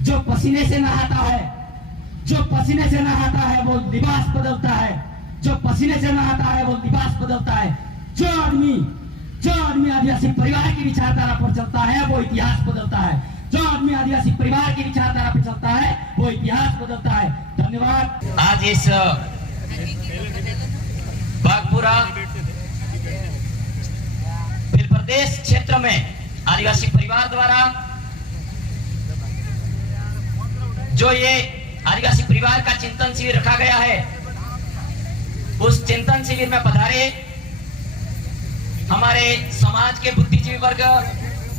जो पसीने से नहाता है, जो पसीने से नहाता है वो लिबास बदलता है, जो पसीने से नहाता है वो लिबास बदलता है। जो आदमी आदिवासी परिवार की विचारधारा पर चलता है वो इतिहास बदलता है। जो आदमी आदिवासी परिवार की विचारधारा पर चलता है वो इतिहास बदलता है। धन्यवाद। आज इस बागपुरा भील प्रदेश क्षेत्र में आदिवासी परिवार द्वारा जो ये आदिवासी परिवार का चिंतन शिविर रखा गया है, उस चिंतन शिविर में पधारे हमारे समाज के बुद्धिजीवी वर्ग,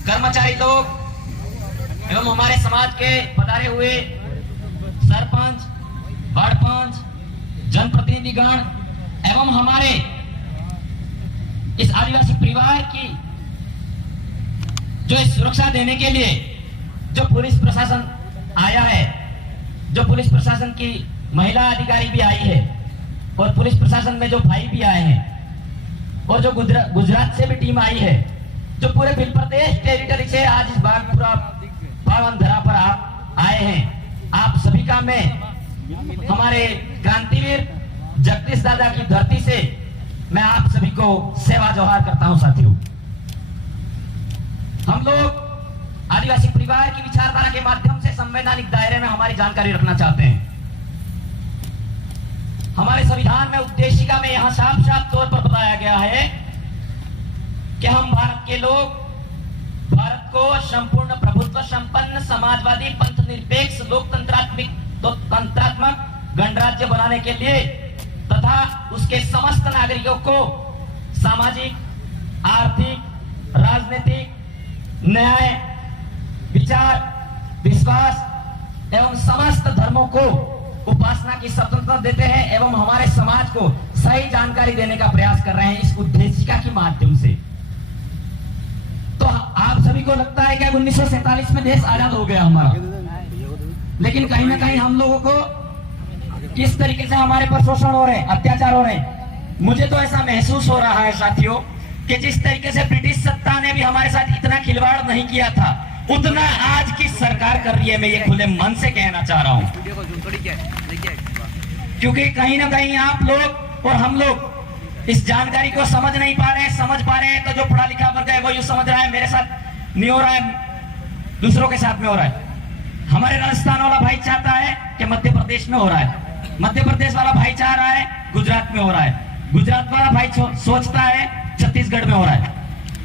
कर्मचारी लोग एवं हमारे समाज के पधारे हुए सरपंच, वार्ड पंच, जनप्रतिनिधिगण एवं हमारे इस आदिवासी परिवार की जो सुरक्षा देने के लिए जो पुलिस प्रशासन आया है, जो पुलिस प्रशासन की महिला अधिकारी भी आई है और पुलिस प्रशासन में जो भाई भी आए हैं और जो गुजरात से भी टीम आई है, जो पूरे भील प्रदेश टेरिटरी से आज इस बागपुरा पावन धरा पर आप आए हैं। आप सभी का मैं हमारे क्रांतिवीर जगदीश दादा की धरती से मैं आप सभी को सेवा जोहार करता हूं। साथियों, हम लोग आदिवासी परिवार की विचारधारा के माध्यम से संवैधानिक दायरे में हमारी जानकारी रखना चाहते हैं। हमारे संविधान में उद्देशिका में यहां साफ साफ तौर पर बताया गया है कि हम भारत के लोग भारत को संपूर्ण प्रभुत्व संपन्न समाजवादी पंथ निरपेक्ष लोकतंत्रात्मक गणराज्य बनाने के लिए तथा उसके समस्त नागरिकों को सामाजिक, आर्थिक, राजनीतिक, न्याय, विचार, विश्वास एवं समस्त धर्मों को उपासना की स्वतंत्रता देते हैं एवं हमारे समाज को सही जानकारी देने का प्रयास कर रहे हैं इस उद्देशिका के माध्यम से। तो आप सभी को लगता है कि 1947 में देश आजाद हो गया हमारा, लेकिन कहीं ना कहीं हम लोगों को किस तरीके से हमारे पर शोषण हो रहे हैं, अत्याचार हो रहे हैं। मुझे तो ऐसा महसूस हो रहा है साथियों कि जिस तरीके से ब्रिटिश सत्ता ने भी हमारे साथ इतना खिलवाड़ नहीं किया था, उतना आज की सरकार कर रही है। मैं ये खुले मन से कहना चाह रहा हूं, क्योंकि कहीं ना कहीं आप लोग और हम लोग इस जानकारी को समझ नहीं पा रहे हैं। समझ पा रहे हैं तो जो पढ़ा लिखा वर्ग है वो यूं समझ रहा है मेरे साथ नहीं हो रहा है, दूसरों के साथ में हो रहा है। हमारे राजस्थान वाला भाई चाहता है कि मध्य प्रदेश में हो रहा है, मध्य प्रदेश वाला भाई चाह रहा है गुजरात में हो रहा है, गुजरात वाला भाई सोचता है छत्तीसगढ़ में हो रहा है।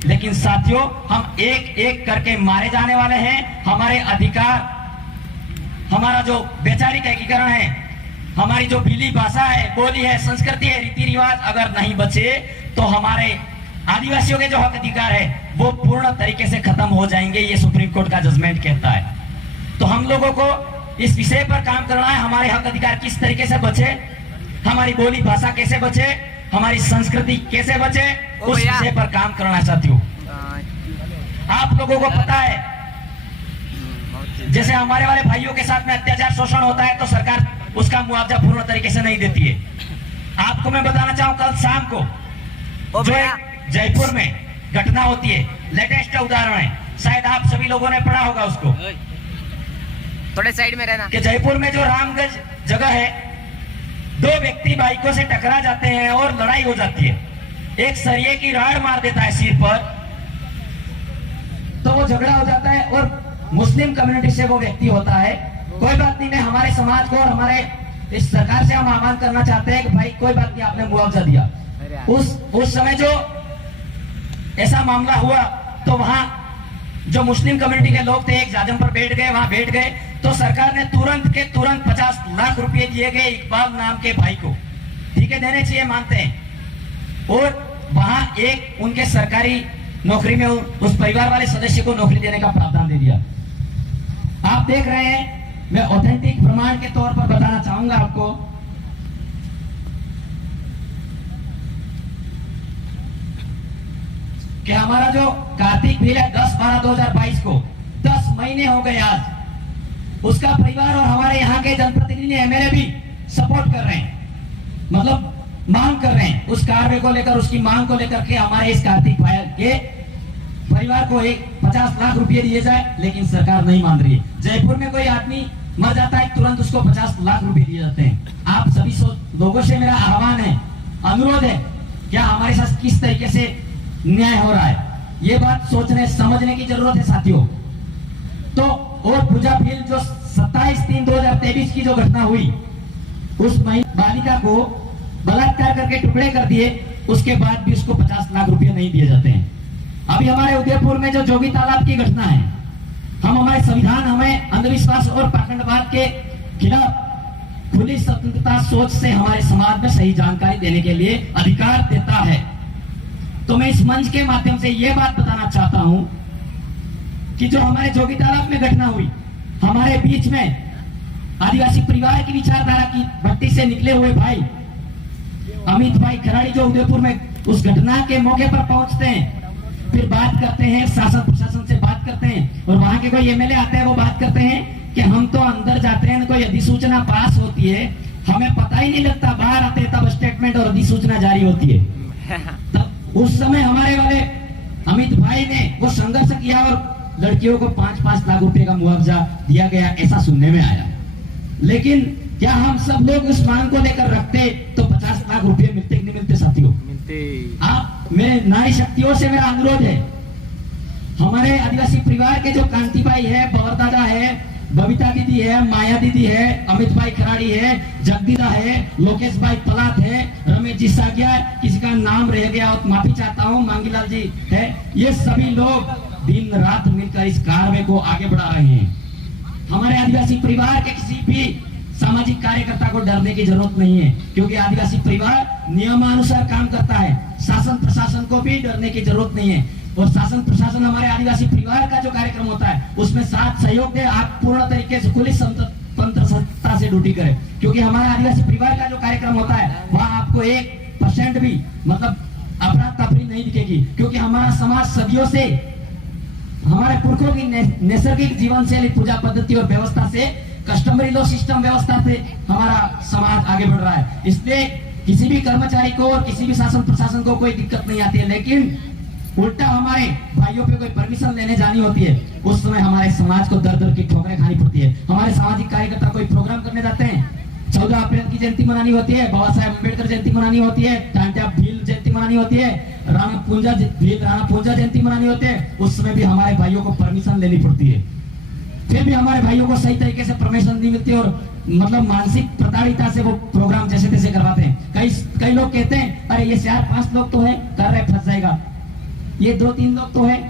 लेकिन साथियों, हम एक एक करके मारे जाने वाले हैं। हमारे अधिकार, हमारा जो वैचारिक एकीकरण है, हमारी जो भीली भाषा है, बोली है, संस्कृति है, रीति रिवाज अगर नहीं बचे तो हमारे आदिवासियों के जो हक अधिकार है वो पूर्ण तरीके से खत्म हो जाएंगे। ये सुप्रीम कोर्ट का जजमेंट कहता है। तो हम लोगों को इस विषय पर काम करना है। हमारे हक अधिकार किस तरीके से बचे, हमारी बोली भाषा कैसे बचे, हमारी संस्कृति कैसे बचे, उस विषय पर काम करना चाहती हूँ। आप लोगों को पता है, जैसे हमारे वाले भाइयों के साथ में अत्याचार शोषण होता है तो सरकार उसका मुआवजा पूर्ण तरीके से नहीं देती है। आपको मैं बताना चाहूं, कल शाम को जो जयपुर में घटना होती है, लेटेस्ट उदाहरण है, शायद आप सभी लोगों ने पढ़ा होगा उसको, थोड़े साइड में रहना, कि जयपुर में जो रामगंज जगह है, दो व्यक्ति बाइकों से टकरा जाते हैं और लड़ाई हो जाती है। एक सरिये की राड मार देता है सिर पर, तो वो झगड़ा हो जाता है और मुस्लिम कम्युनिटी से वो व्यक्ति होता है। कोई बात नहीं, मैं हमारे समाज को और हमारे इस सरकार से हम आह्वान करना चाहते हैं कि भाई कोई बात नहीं, आपने मुआवजा दिया। उस समय जो ऐसा मामला हुआ तो वहां जो मुस्लिम कम्युनिटी के लोग थे एक जाजम पर बैठ गए, वहां बैठ गए तो सरकार ने तुरंत 50 लाख रुपए दिए गए इकबाल नाम के भाई को। ठीक है, देने चाहिए, मानते हैं। और वहां एक उनके सरकारी नौकरी में उस परिवार वाले सदस्य को नौकरी देने का प्रावधान दे दिया। आप देख रहे हैं, मैं ऑथेंटिक प्रमाण के तौर पर बताना चाहूंगा आपको कि हमारा जो कार्तिक बिल है 10/12/2022 को 10 महीने हो गए आज, उसका परिवार और हमारे यहाँ के जनप्रतिनिधि एमएलए भी सपोर्ट कर रहे हैं, मतलब मांग कर रहे हैं उस कार्य को लेकर, उसकी मांग को लेकर के हमारे इस कार्तिक भाई के परिवार को 50 लाख रुपए दिए जाए, लेकिन सरकार नहीं मान रही है। जयपुर में कोई आदमी मर जाता है, तुरंत उसको 50 लाख रुपए दिए जाते हैं। आप सभी लोगों से मेरा आह्वान है, अनुरोध है, क्या हमारे साथ किस तरीके से न्याय हो रहा है, ये बात सोचने समझने की जरूरत है साथियों। तो और पूजा फील जो 27/3/2023 की जो घटना हुई, उस बालिका को बलात्कार करके टुकड़े कर दिए, उसके बाद भी उसको 50 लाख रुपए नहीं दिए जाते हैं। अभी हमारे उदयपुर में जो जोगी तालाब की घटना है, हम हमारे संविधान हमें अंधविश्वास और पाखंडवाद के खिलाफ खुली स्वतंत्रता सोच से हमारे समाज में सही जानकारी देने के लिए अधिकार देता है। तो मैं इस मंच के माध्यम से यह बात बताना चाहता हूं कि जो हमारे जोगी तालाब में घटना हुई, हमारे बीच में आदिवासी परिवार की विचारधारा की भट्टी से निकले हुए भाई अमित भाई खराड़ी, जो उदयपुर में उस घटना के मौके पर पहुंचते हैं, फिर बात करते हैं, शासन प्रशासन से बात करते हैं, और वहां के कोई एमएलए आते हैं, वो बात करते हैं कि हम तो अंदर जाते हैं, कोई अधिसूचना पास होती है, हमें पता ही नहीं लगता, बाहर आते हैं तब स्टेटमेंट और अधिसूचना जारी होती है। तब उस समय हमारे वाले अमित भाई ने वो संघर्ष किया और लड़कियों को 5-5 लाख रुपए का मुआवजा दिया गया, ऐसा सुनने में आया। लेकिन क्या हम सब लोग उस मांग को लेकर रखते तो 50 लाख रुपए मिलते कि नहीं मिलते साथियों? मिलते। आप मेरे नारी शक्तियों से मेरा अनुरोध है, हमारे आदिवासी परिवार के जो कांति भाई है, बवर दादा है, बबीता दीदी है, माया दीदी है, अमित भाई खराड़ी है, जगदीदा है, लोकेश भाई पलात है, रमेश जी सागिया, किसी का नाम रह गया तो माफी चाहता हूँ, मांगीलाल जी है, ये सभी लोग दिन रात मिलकर इस कार्य को आगे बढ़ा रहे हैं। हमारे आदिवासी परिवार के किसी भी सामाजिक कार्यकर्ता को डरने की जरूरत नहीं है, क्योंकि आदिवासी परिवार नियमानुसार काम करता है। शासन प्रशासन को भी डरने की जरूरत नहीं है, और शासन प्रशासन हमारे आदिवासी परिवार का जो कार्यक्रम होता है उसमें साथ सहयोग दे, आप पूर्ण तरीके से खुली तंत्रता से ड्यूटी करें, क्योंकि हमारा आदिवासी परिवार का जो कार्यक्रम होता है वहाँ आपको 1% भी मतलब अफरा तफरी नहीं दिखेगी, क्योंकि हमारा समाज सदियों से हमारे पुरखों की नैसर्गिक जीवन शैली, पूजा पद्धति और व्यवस्था से, कस्टमरी लॉ सिस्टम व्यवस्था से हमारा समाज आगे बढ़ रहा है। इसलिए किसी भी कर्मचारी को और किसी भी शासन प्रशासन को कोई दिक्कत नहीं आती है, लेकिन उल्टा हमारे भाइयों पे कोई परमिशन लेने जानी होती है, उस समय हमारे समाज को दर दर की ठोकरें खानी पड़ती है। हमारे सामाजिक कार्यकर्ता कोई प्रोग्राम करने जाते हैं, 14 अप्रैल की जयंती मनानी होती है, बाबा साहेब अम्बेडकर जयंती मनानी होती है, टांट्या भील जयंती मनानी होती है, राणा पूंजा जयंती मनानी होती है, उस समय भी कई भाइयों को परमिशन लेनी पड़ती है। फिर भी हमारे भाइयों को सही तरीके से परमिशन नहीं मिलती, और मतलब मानसिक प्रताड़िता से वो प्रोग्राम जैसे तैसे करवाते हैं। कई लोग कहते हैं अरे ये 4-5 लोग तो है कर रहे, फंस जाएगा, ये 2-3 लोग तो है।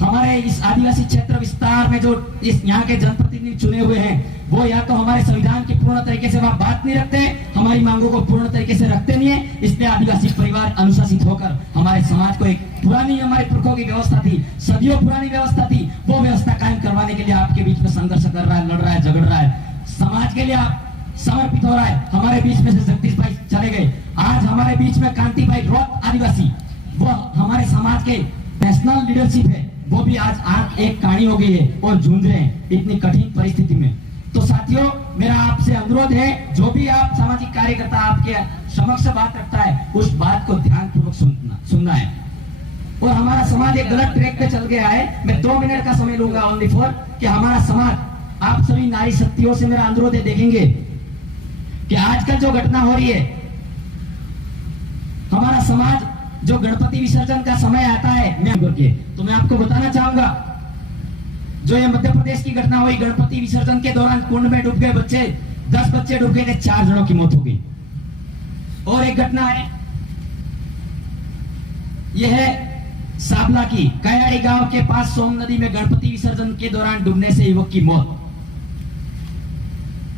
हमारे इस आदिवासी क्षेत्र विस्तार में जो इस यहाँ के जनप्रतिनिधि चुने हुए हैं, वो या तो हमारे संविधान की पूर्ण तरीके से वह बात नहीं रखते हैं, हमारी मांगों को पूर्ण तरीके से रखते नहीं है। इसलिए आदिवासी परिवार अनुशासित होकर हमारे समाज को एक पुरानी, हमारे पुरखों की व्यवस्था थी, सदियों पुरानी व्यवस्था थी, वो व्यवस्था कायम करवाने के लिए आपके बीच में संघर्ष कर रहा है, लड़ रहा है, झगड़ रहा है, समाज के लिए आप समर्पित हो रहा है। हमारे बीच में से जगदीश भाई चले गए, आज हमारे बीच में कांति भाई रॉक आदिवासी, वो हमारे समाज के नेशनल लीडरशिप है, वो भी आज एक कहानी हो गई है और जूझ रहे हैं इतनी कठिन परिस्थिति में। तो साथियों, मेरा आपसे अनुरोध है, जो भी आप सामाजिक कार्यकर्ता आपके समक्ष बात रखता है, उस बात को ध्यानपूर्वक सुनना है। और हमारा समाज एक गलत ट्रैक पे चल गया है। मैं 2 मिनट का समय लूंगा ओनली फॉर कि हमारा समाज, आप सभी नारी शक्तियों से मेरा अनुरोध है, देखेंगे कि आजकल जो घटना हो रही है, हमारा समाज जो गणपति विसर्जन का समय आता है, तो मैं आपको बताना चाहूंगा, जो ये मध्य प्रदेश की घटना हुई, गणपति विसर्जन के दौरान कुंड में डूब गए बच्चे, 10 बच्चे डूब गए थे, 4 जनों की मौत हो गई। और एक घटना है, यह है साबला की कयाड़ी गांव के पास सोम नदी में गणपति विसर्जन के दौरान डूबने से युवक की मौत।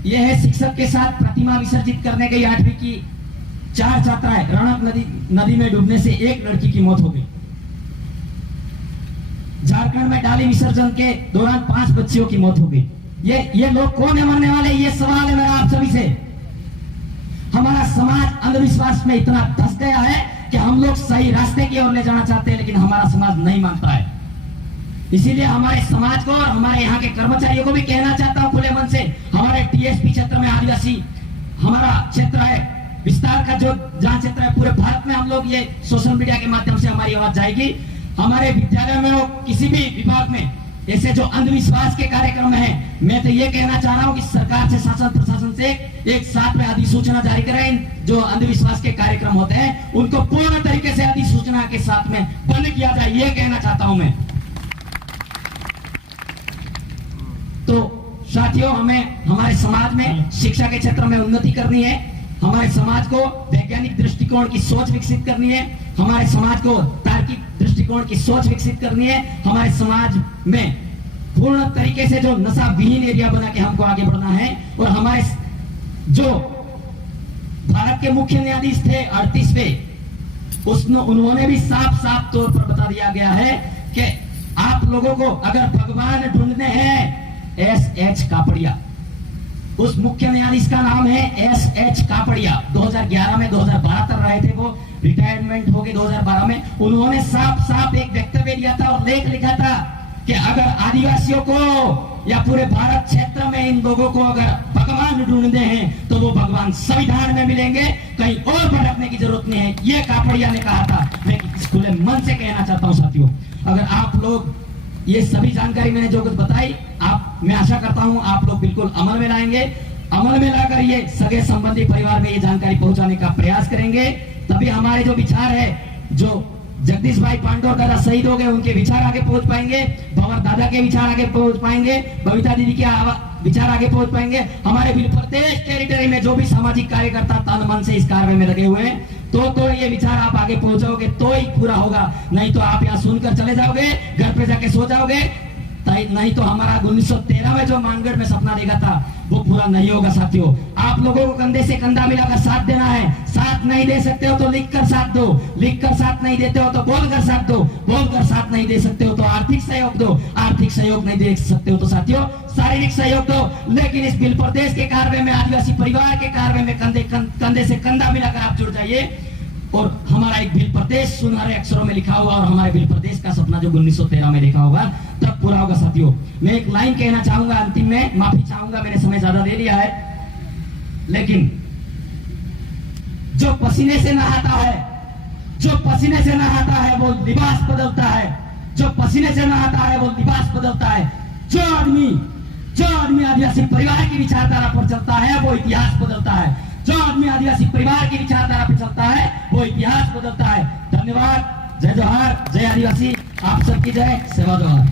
यह है शिक्षक के साथ प्रतिमा विसर्जित करने गई 8वीं की 4 छात्राएं, रणक नदी में डूबने से 1 लड़की की मौत हो गई। झारखंड में डाली विसर्जन के दौरान 5 बच्चियों की मौत हो गई। ये लोग कौन है मरने वाले? ये सवाल है मेरा आप सभी से। हमारा समाज अंधविश्वास में इतना धंस गया है कि हम लोग सही रास्ते की ओर ले जाना चाहते हैं, लेकिन हमारा समाज नहीं मानता है। इसीलिए हमारे समाज को और हमारे यहाँ के कर्मचारियों को भी कहना चाहता हूँ खुले मन से, हमारे टीएसपी क्षेत्र में, आदिवासी हमारा क्षेत्र है, विस्तार का जो जहाँ क्षेत्र है, पूरे भारत में हम लोग ये सोशल मीडिया के माध्यम से हमारी आवाज जाएगी। हमारे विद्यालय में हो, किसी भी विभाग में ऐसे जो अंधविश्वास के कार्यक्रम हैं, मैं तो ये कहना चाह रहा हूँ कि सरकार से, शासन प्रशासन से एक साथ में अधिसूचना जारी करें। जो अंधविश्वास के कार्यक्रम होते हैं उनको पूर्ण तरीके से अधिसूचना के साथ में बंद किया जाए, ये कहना चाहता हूं मैं। तो साथियों, हमें हमारे समाज में शिक्षा के क्षेत्र में उन्नति करनी है, हमारे समाज को वैज्ञानिक दृष्टिकोण की सोच विकसित करनी है, हमारे समाज को तार्किक दृष्टिकोण की सोच विकसित करनी है, हमारे समाज में पूर्ण तरीके से जो नशा विहीन एरिया बना के हमको आगे बढ़ना है। और हमारे जो भारत के मुख्य न्यायाधीश थे 38वें, उन्होंने भी साफ साफ तौर पर बता दिया गया है कि आप लोगों को अगर भगवान ढूंढने हैं, S.H. कापड़िया, उस मुख्य न्यायाधीश का नाम है S.H. कापड़िया। 2011 में 2012 तक रहे थे, वो रिटायरमेंट हो गए 2012 में। उन्होंने साफ साफ एक वक्तव्य दिया था और लेख लिखा था कि अगर आदिवासियों को या पूरे भारत क्षेत्र में इन लोगों को अगर भगवान ढूंढते हैं तो वो भगवान संविधान में मिलेंगे, कहीं और भटकने की जरूरत नहीं है, ये कापड़िया ने कहा था। मैं इस खुले मन से कहना चाहता हूं साथियों, अगर आप लोग ये सभी जानकारी मैंने जो कुछ बताई, मैं आशा करता हूं आप लोग बिल्कुल अमल में लाएंगे, अमल में लाकर ये सगे संबंधी परिवार में ये जानकारी पहुंचाने का प्रयास करेंगे। तभी हमारे जो विचार है, जो जगदीश भाई पांडोर दादा शहीद हो गए, उनके विचार आगे पहुंच पाएंगे, भंवर दादा के विचार आगे पहुंच पाएंगे, बबीता दीदी के विचार आगे पहुंच पाएंगे। हमारे प्रदेश टेरिटरी में जो भी सामाजिक कार्यकर्ता तन मन से इस कार्य में लगे हुए हैं, तो ये विचार आप आगे पहुंचाओगे तो ही पूरा होगा, नहीं तो आप यहाँ सुनकर चले जाओगे, घर पे जाके सो जाओगे, नहीं तो हमारा 1913 में जो मानगढ़ में सपना देखा था वो पूरा नहीं होगा। साथियों, आप लोगों को कंधे से कंधा मिलाकर साथ देना है। साथ नहीं दे सकते हो तो लिखकर साथ दो, लिखकर साथ नहीं देते हो तो बोलकर साथ दो, बोलकर साथ नहीं दे सकते हो तो आर्थिक सहयोग दो, आर्थिक सहयोग नहीं दे सकते हो तो साथियों शारीरिक सहयोग दो। लेकिन इस बिल प्रदेश के कार्य में, आदिवासी परिवार के कार्य में कंधे से कंधा मिलाकर आप जुड़ जाइए और हमारा एक बिल प्रदेश सुनहरे अक्षरों में लिखा होगा और हमारे बिल प्रदेश का सपना जो 1913 में देखा होगा तब पूरा होगा। साथियों, मैं एक लाइन कहना चाहूंगा अंतिम में, माफी चाहूंगा मैंने समय ज्यादा दे लिया है, लेकिन जो पसीने से नहाता है, जो पसीने से नहाता है वो लिबास बदलता है, जो पसीने से नहाता है वो लिबास बदलता है। जो आदमी आदिवासी परिवार की विचारधारा पर चलता है वो इतिहास बदलता है, जो आदमी आदिवासी परिवार की विचारधारा पर चलता है वो इतिहास बदलता है। धन्यवाद। जय जोहार, जय आदिवासी, आप सबकी जय, सेवा जोहार।